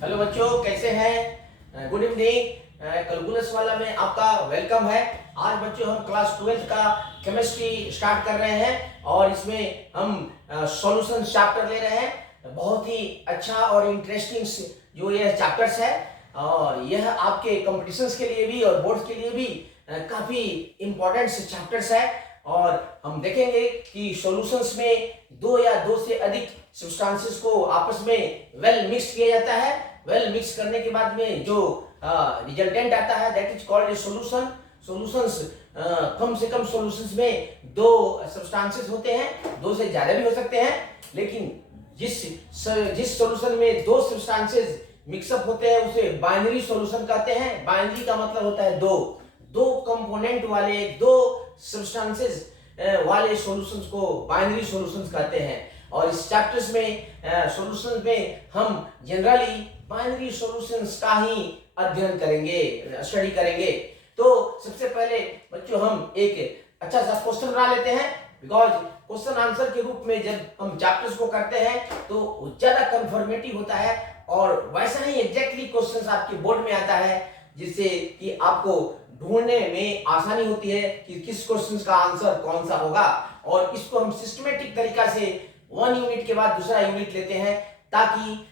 हेलो बच्चों, कैसे हैं? Good evening. कैलकुलस वाला में आपका वेलकम है। आज बच्चों हम क्लास 12th का केमिस्ट्री स्टार्ट कर रहे हैं और इसमें हम सॉल्यूशन चैप्टर ले रहे हैं। बहुत ही अच्छा और इंटरेस्टिंग जो ये चैप्टर्स है और यह आपके कॉम्पिटिशन्स के लिए भी और बोर्ड्स के लिए भी काफी इंपॉर्टेंट चैप्टर्स है। और हम देखेंगे कि सॉल्यूशंस में दो या दो से अधिक सब्सटेंसेस को आपस में वेल मिक्स किया जाता है। वेल मिक्स करने के बाद में जो रिजल्टेंट आता है that is called a solution. Solutions कम से कम सॉल्यूशंस में दो सब्सटेंसेस होते हैं, दो से ज्यादा भी हो सकते हैं, लेकिन जिस सॉल्यूशन में दो सब्सटेंसेस मिक्सअप होते हैं उसे बाइनरी सॉल्यूशन कहते हैं। बाइनरी का मतलब होता है दो दो कंपोनेंट वाले, दो सब्सटेंसेस वाले सॉल्यूशंस को बाइनरी सॉल्यूशंस कहते हैं। और इस चैप्टर्स में सॉल्यूशंस में हम जनरली बाइनरी सॉल्यूशंस का ही अध्ययन करेंगे, स्टडी करेंगे। तो सबसे पहले बच्चों हम एक अच्छा सा क्वेश्चन बना लेते हैं, बिकॉज क्वेश्चन आंसर के रूप में जब हम चैप्टर्स को करते हैं तो ज्यादा कंफर्मेटिव होता है और वैसा ही एग्जैक्टली क्वेश्चन आपके बोर्ड में आता है, जिससे कि आपको ढूंढने में आसानी होती है कि किस क्वेश्चन का आंसर कौन सा होगा। और इसको हम सिस्टमेटिक तरीका से वन यूनिट के बाद दूसरा यूनिट लेते हैं, ताकि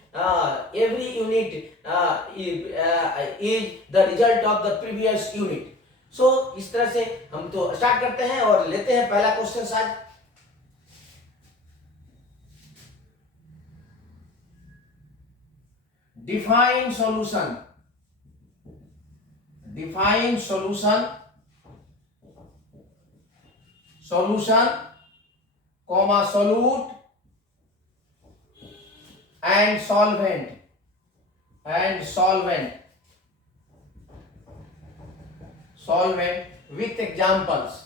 every unit is the result of the previous unit. So इस तरह से हम तो स्टार्ट करते हैं और लेते हैं पहला क्वेश्चन आज। Define solution. Define solution, solution comma solute and solvent with examples।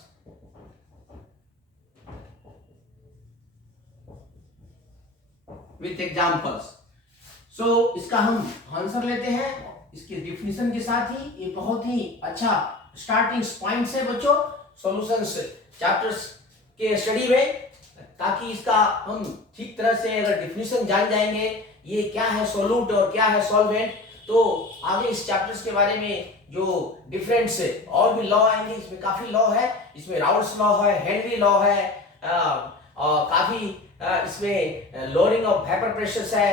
इसका हम आंसर लेते हैं इसके डिफिनीशन के साथ ही। ये बहुत ही अच्छा स्टार्टिंग पॉइंट्स है बच्चों सॉल्यूशंस चैप्टर्स के स्टडी में, ताकि इसका हम ठीक तरह से अगर डिफिनीशन जान जाएंगे ये क्या है सोल्यूट और क्या है सॉल्वेंट, तो आगे इस चैप्टर्स के बारे में जो डिफरेंट और भी लॉ आएंगे। इसमें काफी लॉ है, इसमें राउल्ट्स लॉ है, हेनरी लॉ है, और काफी इसमें लोअरिंग ऑफ वेपर प्रेशर्स है,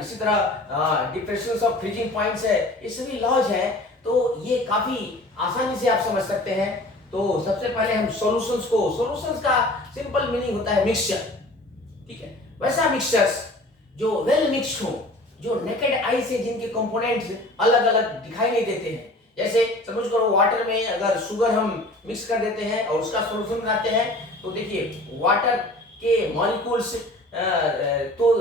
इसी तरह डिप्रेशन ऑफ फ्रीजिंग पॉइंट्स है, ये सभी लॉज है। तो ये काफी आसानी से आप समझ सकते हैं। तो सबसे पहले हम सॉल्यूशंस का सिंपल मीनिंग होता है मिक्सचर, ठीक है। वैसा मिक्सचर्स जो वेल मिक्स्ड हो, जो नेकेड आई से जिनके कंपोनेंट्स अलग अलग दिखाई नहीं देते हैं। जैसे सपोज करो वाटर में अगर शुगर हम मिक्स कर देते हैं और उसका सॉल्यूशन बनाते हैं, तो देखिए वाटर के मॉलिक्यूल्स तो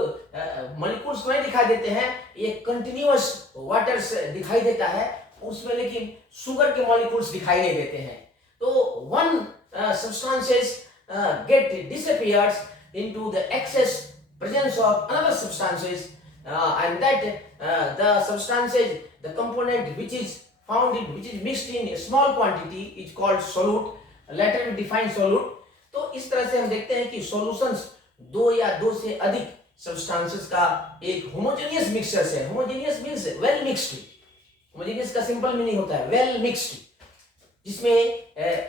मॉलिक्यूल्स तो नहीं दिखाई देते हैं, ये कंटिन्यूअस वाटर दिखाई देता है उसमें, लेकिन शुगर के मॉलिक्यूल्स दिखाई नहीं देते हैं। तो one substances get disappears into the excess presence of another substances, and that the substances, the component which is mixed in a small quantity is called solute। Later we define solute। तो इस तरह से हम देखते हैं कि सॉल्यूशंस दो या दो से अधिक सब्सटेंसेस का एक होमोजेनियस मिक्सचर है। Homogeneous means well mixed. Homogeneous का सिंपल मीनिंग होता है वेल मिक्स्ड, जिसमें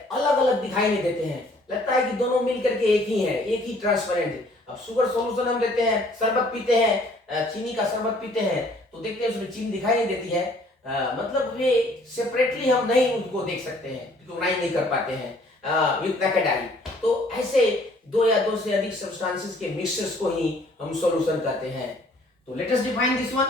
अलग अलग दिखाई नहीं देते हैं, लगता है कि दोनों मिल करके एक ही है, एक ही ट्रांसपेरेंट है। अब शुगर सॉल्यूशन हम देते हैं, शरबत पीते हैं, चीनी का शरबत पीते हैं, तो देखते हैं उसमें चीनी दिखाई नहीं देती है, मतलब वे सेपरेटली हम नहीं उनको देख सकते हैं, रिकॉग्नाइज नहीं कर पाते हैं विद नेकेड आई। तो ऐसे दो या दो से अधिक सब्सटेंसेस के मिक्सचर्स को ही हम सॉल्यूशन कहते हैं। तो let us define this one.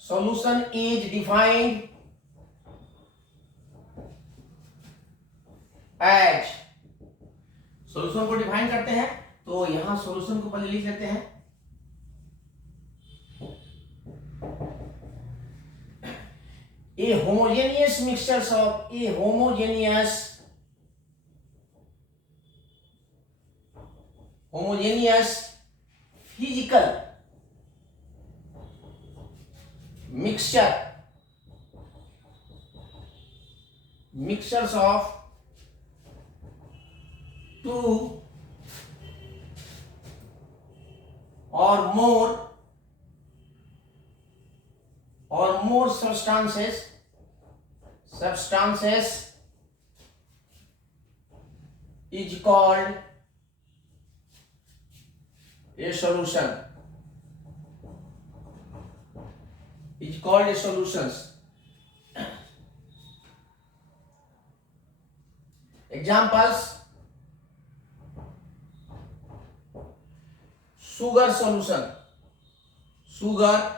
Solution is defined as, solution को डिफाइन करते हैं तो यहां सॉल्यूशन को पहले लिख लेते हैं। A homogeneous mixtures of a homogeneous physical mixture mixtures of two or more substances is called a solution. Is called a solutions. Examples: sugar solution, sugar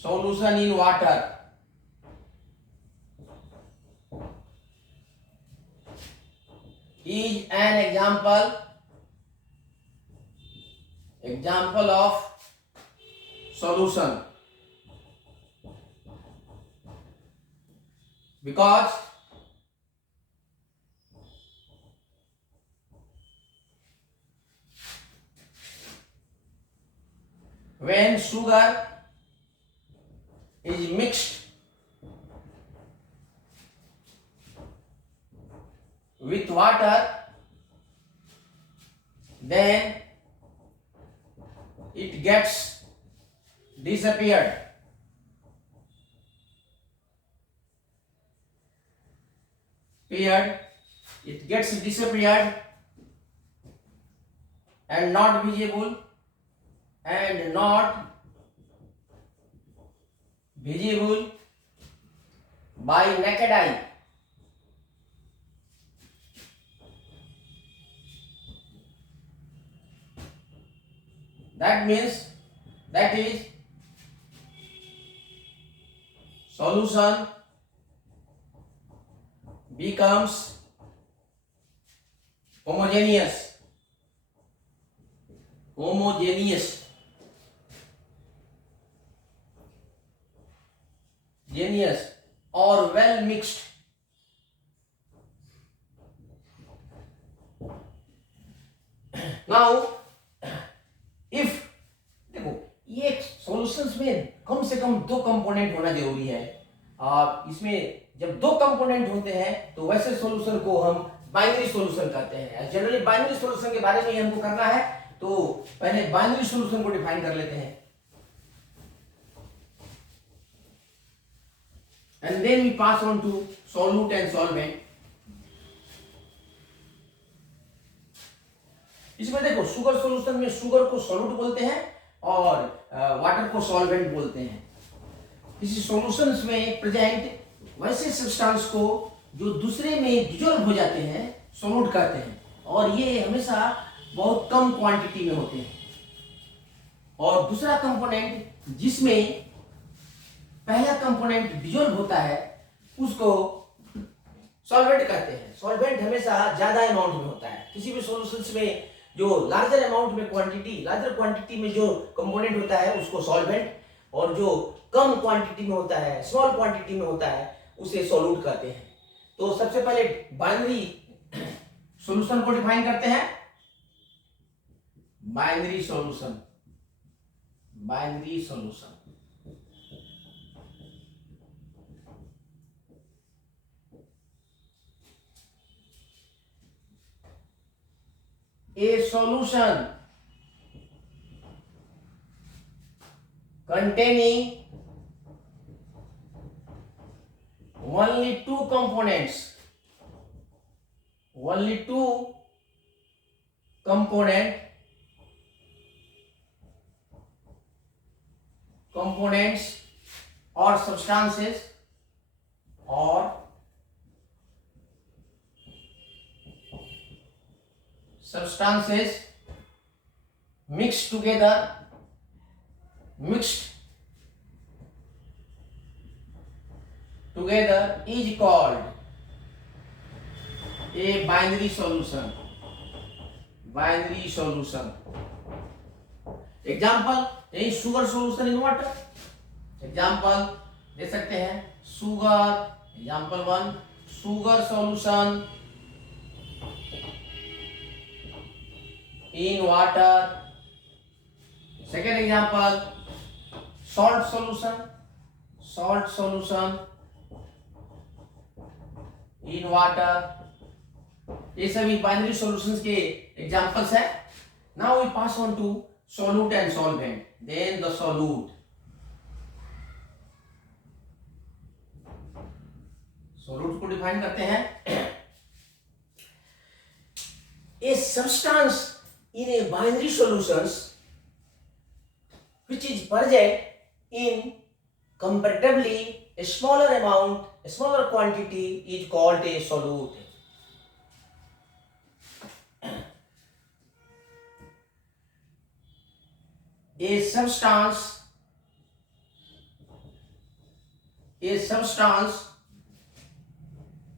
solution in water, is an example of solution, because when sugar is mixed with water, then it gets disappeared. It gets disappeared and not visible by naked eye. That is solution becomes homogeneous or well mixed. Now if देखो ये सॉल्यूशंस में कम से कम दो कंपोनेंट होना जरूरी है। इसमें जब दो कंपोनेंट होते हैं तो वैसे सॉल्यूशन को हम बाइनरी सॉल्यूशन कहते हैं। जनरली बाइनरी सॉल्यूशन के बारे में ही हमको करना है, तो पहले बाइनरी सॉल्यूशन को डिफाइन कर लेते हैं, and then we pass on to solute and solvent. इसमें देखो शुगर सॉल्यूशन में शुगर को सॉल्यूट बोलते हैं और वाटर को सॉल्वेंट बोलते हैं। किसी सॉल्यूशंस में प्रेजेंट वैसे सब्सटेंस को जो दूसरे में डिसॉल्व हो जाते हैं सॉल्यूट कहते हैं, और ये हमेशा बहुत कम क्वांटिटी में होते हैं। और दूसरा कंपोनेंट जिसमें पहला कंपोनेंट डिसॉल्व होता है उसको सॉल्वेंट कहते हैं। सॉल्वेंट हमेशा ज्यादा अमाउंट में होता है। किसी भी सॉल्यूशंस में जो लार्जर अमाउंट में लार्जर क्वांटिटी में जो कंपोनेंट होता है उसको सॉल्वेंट, और जो कम क्वांटिटी में होता है, स्मॉल क्वांटिटी में होता है, उसे सॉल्यूट कहते हैं। तो सबसे पहले बाइनरी सॉल्यूशन को डिफाइन करते हैं। Binary solution a solution containing only two components, components or substances mixed together is called a binary solution. Example यही sugar solution in water. Example दे सकते हैं sugar, example 1 sugar solution in water. Second example, salt salt solution in water, ये सभी binary solutions के examples है. Now we pass on to solute and solvent. Then the solute. solute को define करते हैं. A substance in a binary solutions which is present in comparatively a smaller amount, a smaller quantity is called a solute. A substance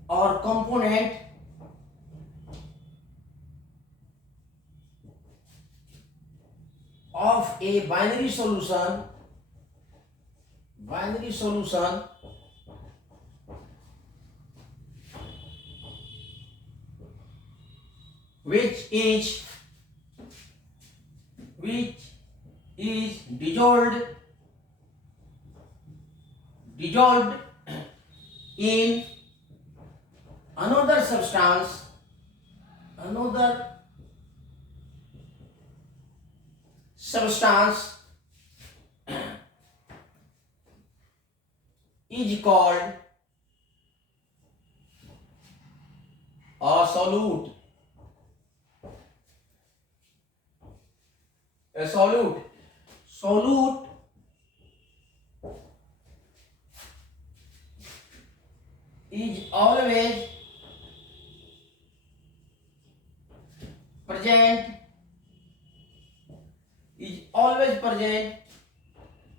or component of a binary solution which is dissolved in another substance is called a solute. Solute is always present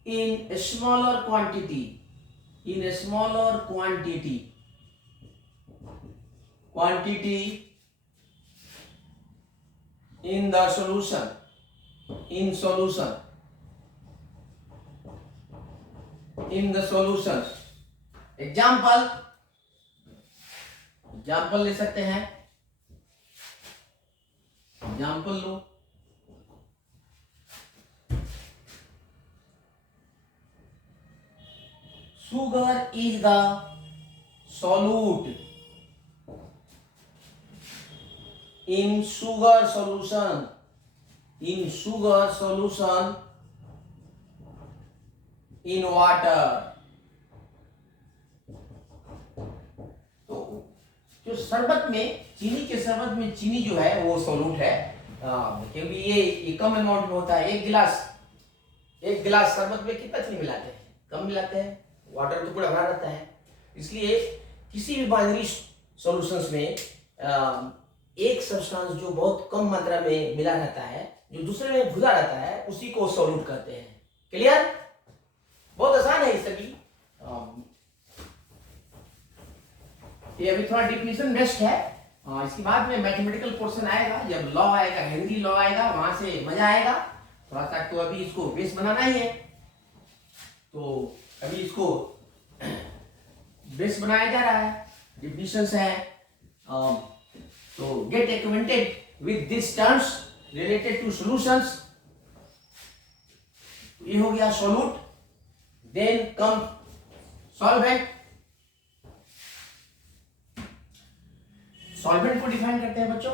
in a smaller quantity in the solution example ले सकते हैं. एग्जाम्पल लो. sugar is the solute in sugar solution in water. तो जो शरबत में चीनी के शरबत में चीनी जो है वो सोलूट है, क्योंकि ये कम अमाउंट में होता है. एक गिलास शरबत में कितना चीनी मिलाते हैं? कम मिलाते हैं. वाटर तो पूरा भरा रहता है. इसलिए किसी भी बाइनरी सॉल्यूशंस में एक सब्सटेंस जो बहुत कम मात्रा में मिला रहता है, जो दूसरे में घुला रहता है, उसी को सॉल्यूट कहते हैं. क्लियर? बहुत आसान है. सभी ये अभी थोड़ा डिफिनेशन बेस्ट है. इसके बाद में मैथमेटिकल पोर्शन आएगा, जब लॉ आएगा, हेनरी लॉ आएगा, वहां से मजा आएगा थोड़ा सा. तो अभी इसको बेस बनाना ही है, तो अभी इसको बेस बनाया जा रहा है. डिफिनेशंस है, तो get acquainted with this terms related to solutions. ये हो गया solute. Then come solvent. Solvent को डिफाइन करते हैं बच्चों.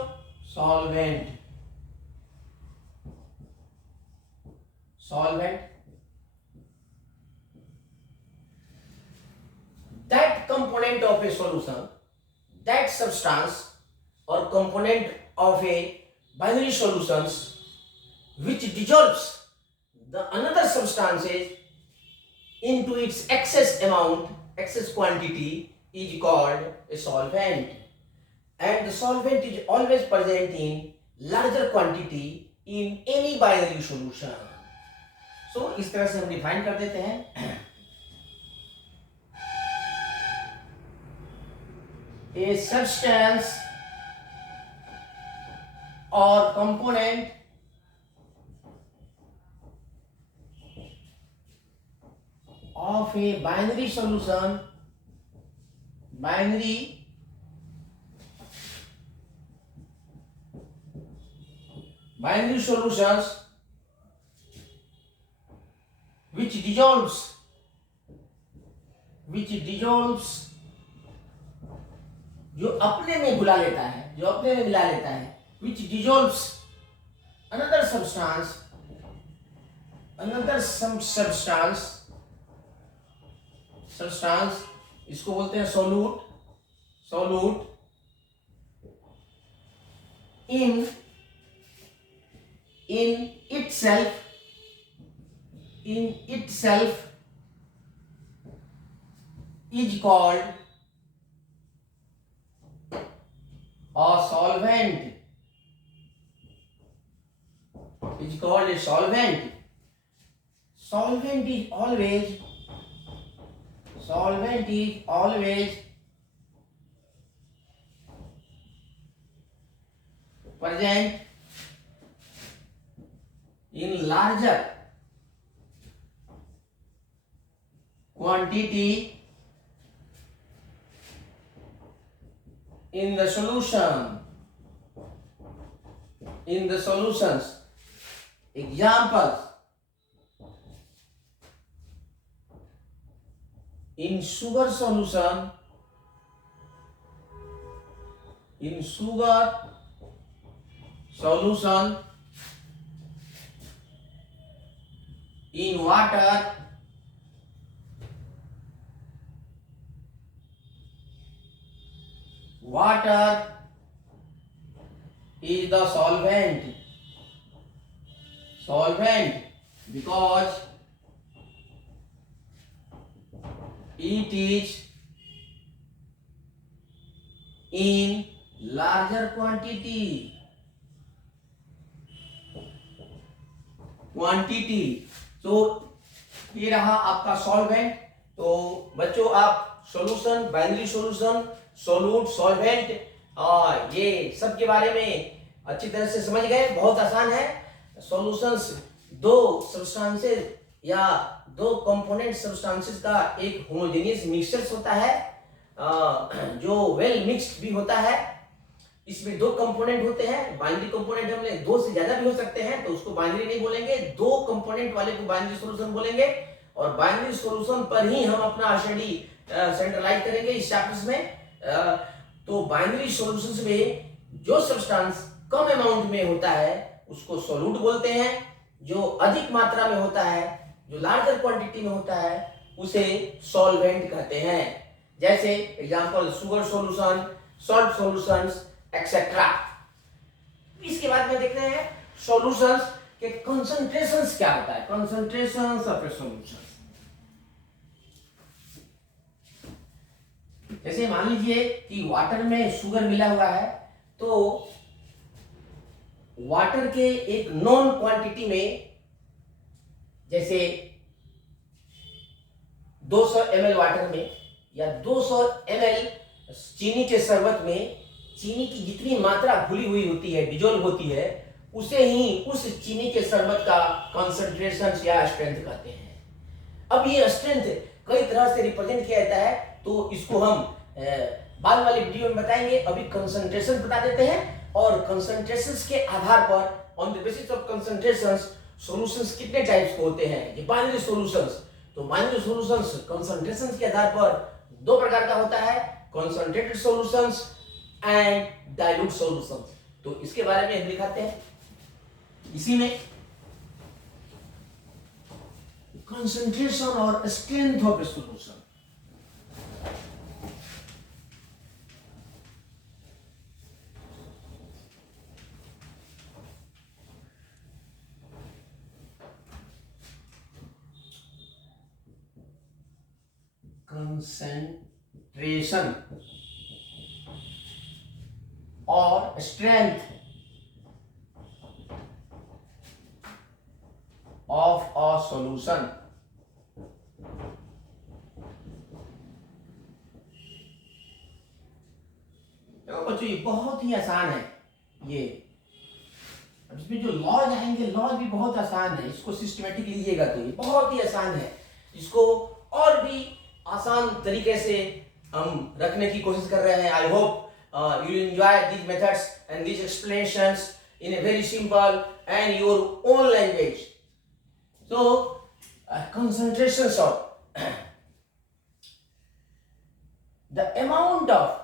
Solvent that component of a solution, that substance or component of a binary solutions which dissolves the another substances into its excess quantity is called a solvent. And the solvent is always present in larger quantity in any binary solution. So इस तरह से हम डिफाइन कर देते हैं. A substance or component of a binary solution, binary solutions which dissolves which dissolves, जो अपने में घुला लेता है, जो अपने में मिला लेता है, which dissolves another substance, substance, इसको बोलते हैं solute in itself is called a solvent. Is called a solvent. Solvent is always present in larger quantity in the solutions. Examples: in sugar solution, in water, is the solvent because it is in larger quantity. तो ये रहा आपका सॉल्वेंट। तो बच्चों आप solution, binary solution, सोलूट, सॉल्वेंट ये सब के बारे में अच्छी तरह से समझ गए। बहुत आसान है। सॉल्यूशंस दो सब्सटेंसेस या दो कंपोनेंट सब्सटेंसेस का एक होमोजेनियस मिक्सचर्स होता है जो वेल मिक्स्ड भी होता है। इसमें दो कंपोनेंट होते हैं। बाइनरी कंपोनेंट हमने दो से ज्यादा भी हो सकते हैं तो उसको बाइनरी नहीं बोलेंगे, दो कंपोनेंट वाले को बाइनरी सॉल्यूशन बोलेंगे। और बाइनरी सॉल्यूशन पर ही हम अपना स्टडी सेंट्रलाइज करेंगे इस चैप्टर्स में। तो बाइनरी सॉल्यूशंस में जो सब्सटेंस कम अमाउंट में होता है उसको सोलूट बोलते हैं, जो अधिक मात्रा में होता है, जो लार्जर क्वांटिटी में होता है उसे सॉल्वेंट कहते हैं। जैसे example sugar solution, salt solutions etcetera. इसके बाद में देखते हैं सॉल्यूशंस के कंसंट्रेशंस क्या होता है। कंसंट्रेशंस ऑफ ए सॉल्यूशन, जैसे मान लीजिए कि वाटर में शुगर मिला हुआ है तो वाटर के एक नॉन क्वांटिटी में, जैसे 200 ml वाटर में या 200 ml चीनी के शरबत में चीनी की जितनी मात्रा घुली हुई होती है, डिजोल्व होती है, उसे ही उस चीनी के शरबत का कंसंट्रेशन या स्ट्रेंथ कहते हैं। अब ये स्ट्रेंथ कई तरह से रिप्रेजेंट किया जाता है तो इसको हम बाद वाली वीडियो में बताएंगे। अभी कंसंट्रेशन बता देते हैं और कंसंट्रेशंस के आधार पर on the basis of concentrations solutions कितने टाइप्स के होते हैं। ये बाइनरी सॉल्यूशंस, तो बाइनरी सॉल्यूशंस कंसंट्रेशंस के आधार पर दो प्रकार का होता है, concentrated solutions and dilute solutions. तो इसके बारे में हम दिखाते हैं इसी में। कंसंट्रेशन और strength of A solution. Concentration और स्ट्रेंथ ऑफ अ सॉल्यूशन। देखो बच्चों ये बहुत ही आसान है। ये अब इसमें जो लॉज आएंगे, लॉज भी बहुत आसान है। इसको सिस्टमेटिक लीजिएगा तो ये बहुत ही आसान है। इसको और भी आसान तरीके से हम रखने की कोशिश कर रहे हैं। I hope you enjoy these methods and these explanations in a very simple and your own language. So concentrations of the amount of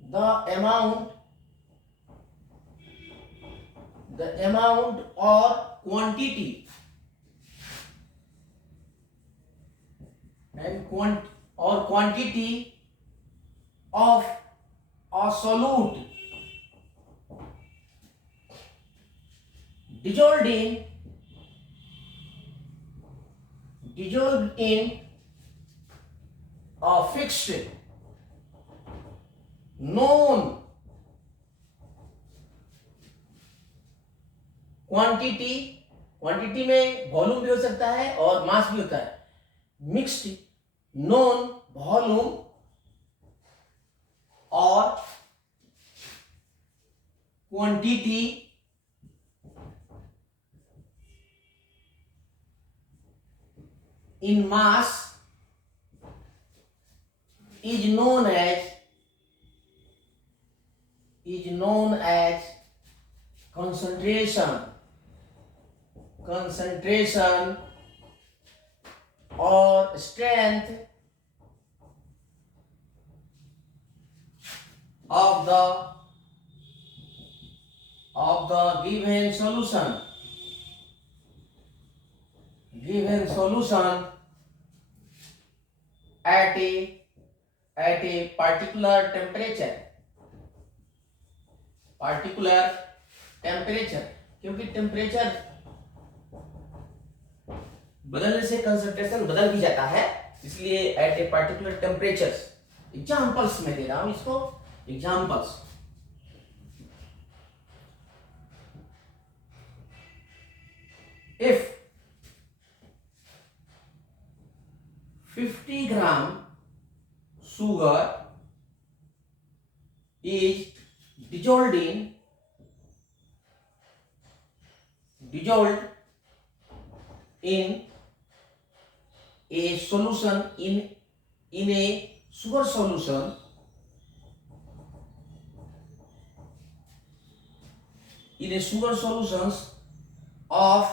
the amount or quantity quantity of a solute dissolved in a fixed known quantity में वॉल्यूम भी हो सकता है और मास भी होता है, mixed non volume और quantity in mass is known as concentration or strength of the given solution at a particular temperature, क्योंकि टेम्परेचर बदलने से कंसंट्रेशन बदल भी जाता है, इसलिए at a particular temperature. Examples में दे रहा हूं इसको, examples. If 50 gram sugar is dissolved in a solution in a sugar solution solutions of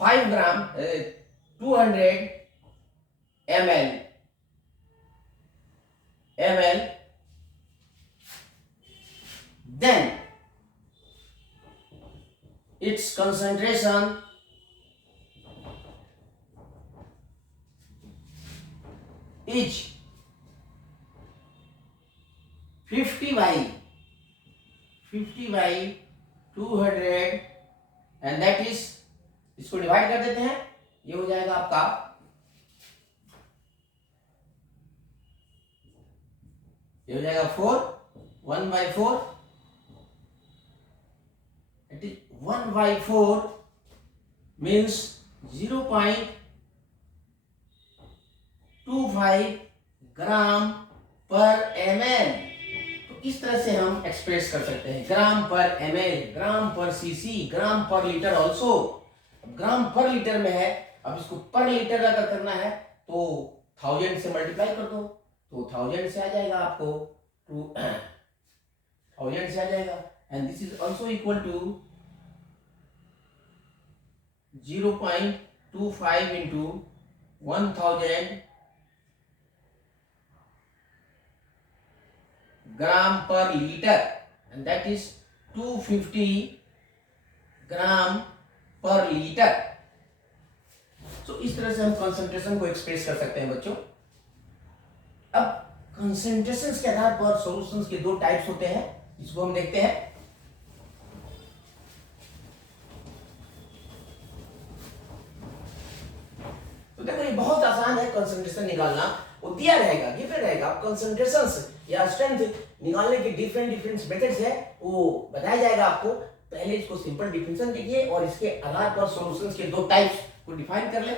5 gram 200 ml then its concentration is 50 by 200 and that is, इसको डिवाइड कर देते हैं, ये हो जाएगा आपका 4 1/4 it is 1/4 means 0.25 ग्राम पर ml। तो इस तरह से हम एक्सप्रेस कर सकते हैं, ग्राम पर ml, ग्राम पर सीसी, ग्राम पर लीटर ऑल्सो। ग्राम पर लीटर में है, अब इसको पर लीटर अगर करना है तो 1000 से मल्टीप्लाई कर दो, तो 1000 से आ जाएगा आपको 1000 से आ जाएगा, and this is also equal to 0.25 into 1000 gram per litre and that is 250 gram per litre. तो इस तरह से हम कंसंट्रेशन को एक्सप्रेस कर सकते हैं बच्चों। अब कंसंट्रेशंस के आधार पर सॉल्यूशंस के दो टाइप्स होते हैं, इसको हम देखते हैं। तो देखो ये बहुत आसान है कंसंट्रेशन निकालना, वो दिया रहेगा, गिवन रहेगा। आप कंसंट्रेशंस या स्ट्रेंथ निकालने के डिफरेंट मेथड्स है, वो बताया जाएगा आपको। पहले इसको सिंपल डिफिनेशन कीजिए और इसके आधार पर सॉल्यूशंस के दो टाइप्स को डिफाइन कर ले।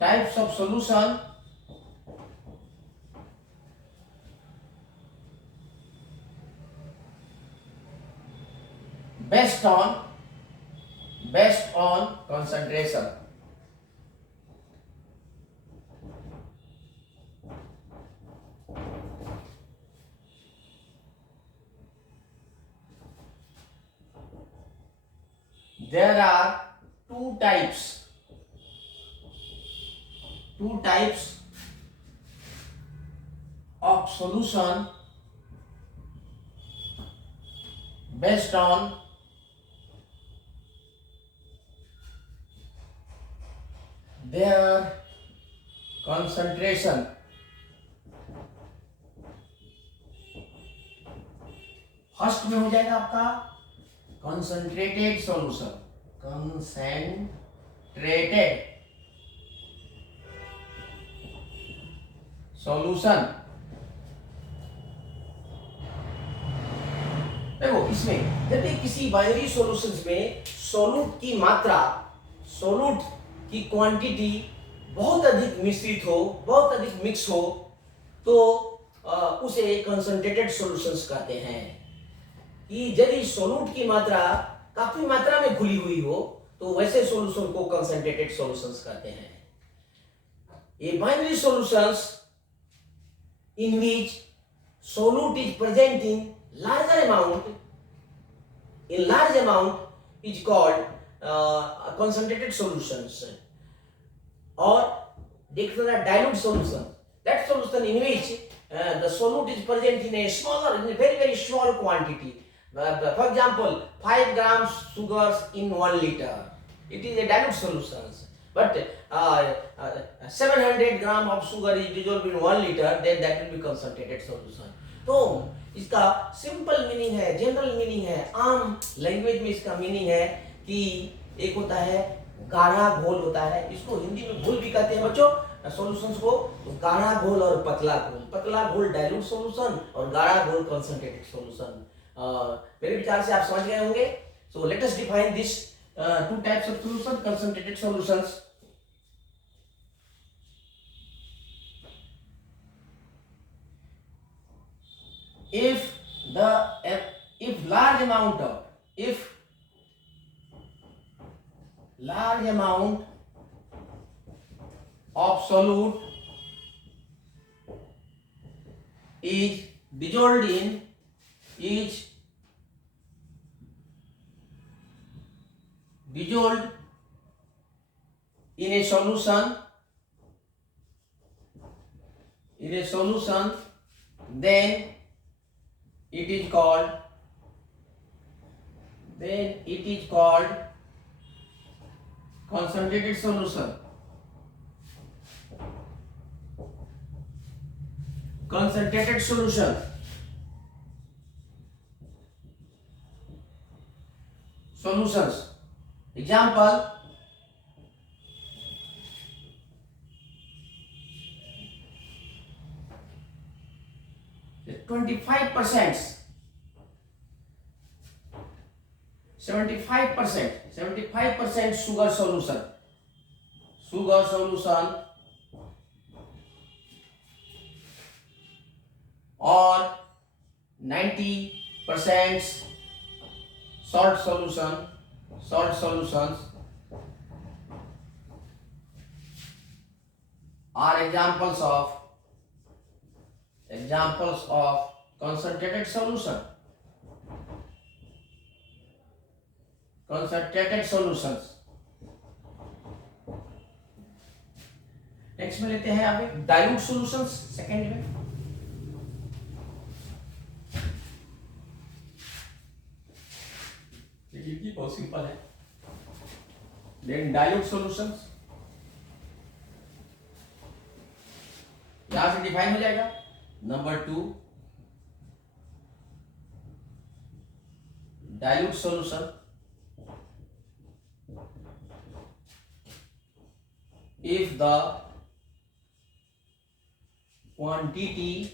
Types of solution based on concentration. There are two types of solution based on their concentration. First में हो जाएगा आपका कंसंट्रेटेड सॉल्यूशन, कंसंट्रेटेड सॉल्यूशन। देखो इसमें यदि किसी बाइनरी सॉल्यूशंस में सॉल्यूट की मात्रा, सॉल्यूट की क्वांटिटी बहुत अधिक मिश्रित हो, बहुत अधिक मिक्स हो, तो उसे कंसंट्रेटेड सॉल्यूशंस कहते हैं। कि यदि सॉल्यूट की मात्रा काफी मात्रा में घुली हुई हो तो वैसे सॉल्यूशन को कंसंट्रेटेड सॉल्यूशंस कहते हैं। ये binary solutions in which solute is present in large amount is called concentrated solutions. Or declare dilute solution, that solution in which the solute is present in a very very small quantity. For example, 5 grams sugars in 1 liter, it is a dilute solution. But 700 gram of sugar is dissolved in 1 liter, then that will be concentrated solution. तो इसका simple meaning है, general meaning है, आम लैंग्वेज में इसका मीनिंग है कि एक होता है गाढ़ा घोल होता है, इसको हिंदी में घोल भी कहते हैं बच्चों सॉल्यूशंस को। तो गाढ़ा घोल और पतला घोल, पतला घोल डाइल्यूट सॉल्यूशन और गाढ़ा घोल कंसंट्रेटेड सॉल्यूशन। मेरे विचार से आप समझ गए होंगे। So let us define this two types of solution, concentrated solutions. If large amount of solute is dissolved in a solution, then it is called concentrated solution. Concentrated solution. Solutions. Example, the 25%, 75% sugar solution, or 90% salt solutions are examples of concentrated solutions. Next में लेते हैं आप dilute solutions second में। देखिए बहुत सिंपल है। Then dilute solutions यहां से डिफाइन हो जाएगा। नंबर 2, dilute solution if the quantity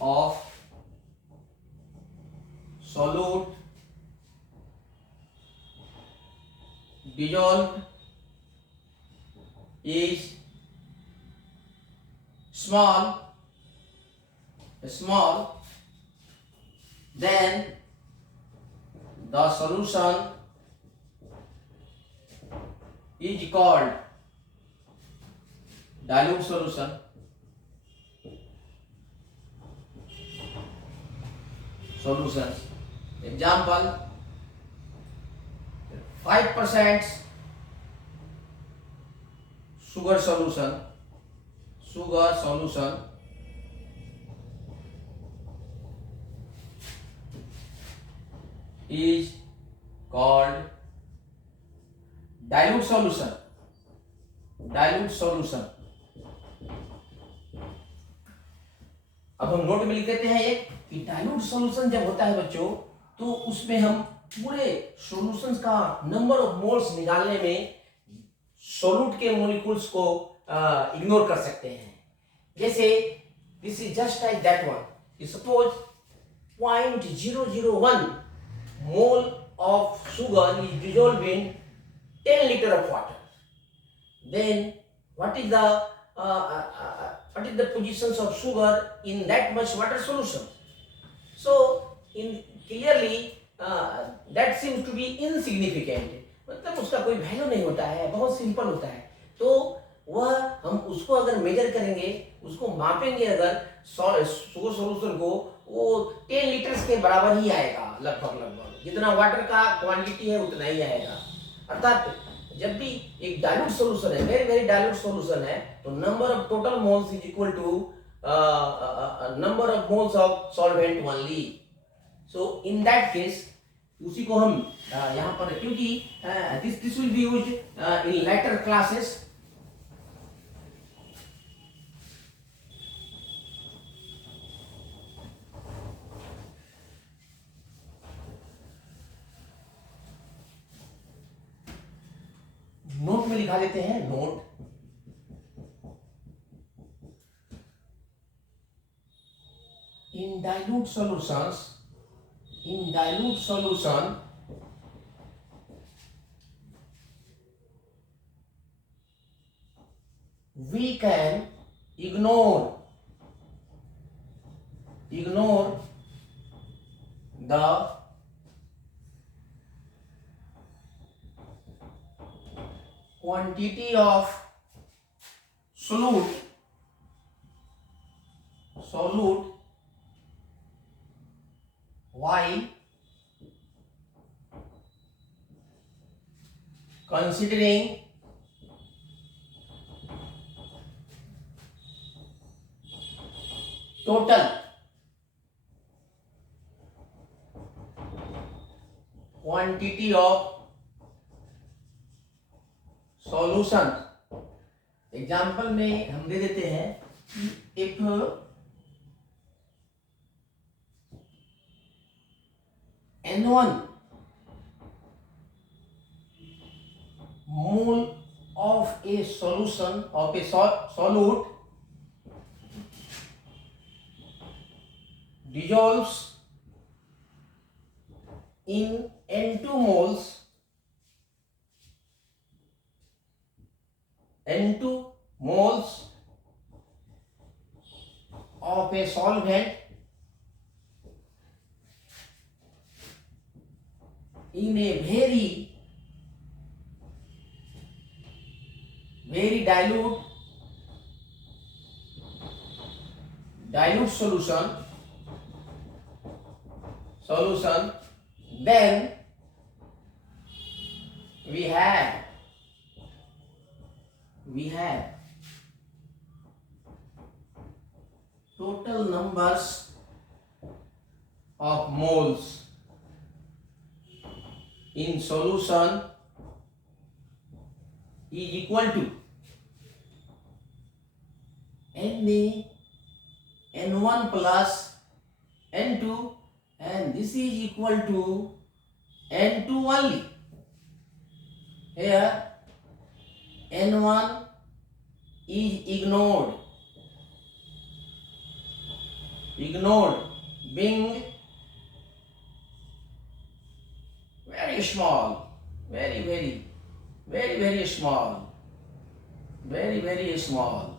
of solute dissolved is small, then the solution is called dilute solution. Solutions. Example: 5% sugar solution. Sugar solution is called dilute solution. Dilute solution. अब हम नोट में लिख देते हैं एक कि डाइल्यूट सॉल्यूशन जब होता है बच्चों, तो उसमें हम पूरे सॉल्यूशंस का नंबर ऑफ मोल्स निकालने में सॉल्यूट के मॉलिक्यूल्स को इग्नोर कर सकते हैं. जैसे this is just like that one. Suppose 0.001 mole of sugar is dissolved in 10 liter of water. Then what is the positions of sugar in that much water solution? So clearly that seems to be insignificant. मतलब उसका कोई वैल्यू नहीं होता है, बहुत सिंपल होता है. तो वह हम उसको अगर मेजर करेंगे, उसको मापेंगे अगर शुगर सॉल्यूशन को, वो 10 लीटर्स के बराबर ही आएगा. लगभग जितना वाटर का क्वांटिटी है उतना ही आएगा. अर्थात जब भी एक डाइल्यूट सॉल्यूशन है, वेरी वेरी डाइल्यूट सॉल्यूशन है, तो number of total moles is equal to number of moles of solvent only. So in that case उसी को हम यहाँ पर, क्योंकि this will be used in later classes. Note में लिखा देते हैं. Note in dilute solution we can ignore the quantity of solute while considering total quantity of solution. Example में हम दे देते हैं कि if N1 mole of a solution of a solute dissolves in N2 moles of a solvent in a very dilute solution, then we have total numbers of moles in solution is equal to N1 plus N2, and this is equal to N2 only. Here N1 is ignored, being very small, very small, very small.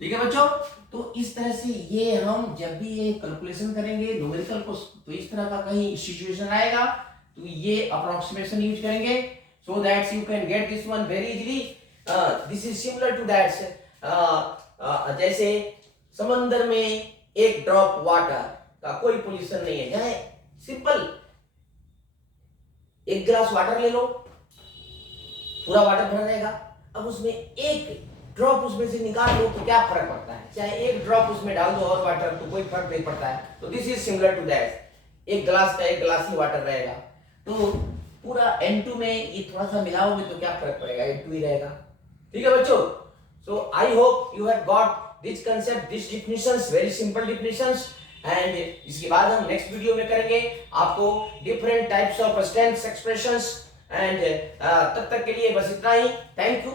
ठीक है बच्चों। तो इस तरह से ये हम जब भी ये कैलकुलेशन करेंगे न्यूमेरिकल को, तो इस तरह का कहीं सिचुएशन आएगा तो ये अप्रोक्सीमेशन यूज करेंगे, so that you can get this one very easily. This is similar to that, जैसे समंदर में एक ड्रॉप वाटर का कोई पोल्यूशन नहीं है, यहाँ सिंपल एक गिलास वाटर ले लो, पूरा वाटर भरा रहेगा, अब उसमें एक ड्रॉप उसमें से निकाल लो तो क्या फर्क पड़ता है, चाहे एक ड्रॉप उसमें डाल दो और वाटर तो कोई फर्क नहीं पड़ता है। तो this is similar to that, एक गिलास का एक गिलास ही वाटर रहेगा, तो पूरा N2 में ये थोड़ा सा मिलाओगे तो क्या फर्क पड़ेगा, N2 ही रहेगा। ठीक है बच्चों, so I hope you have got this concept, this definitions, very simple definitions. And इसके बाद हम नेक्स्ट वीडियो में करेंगे आपको different types of strengths expressions. And तब तक के लिए बस इतना ही, थैंक यू।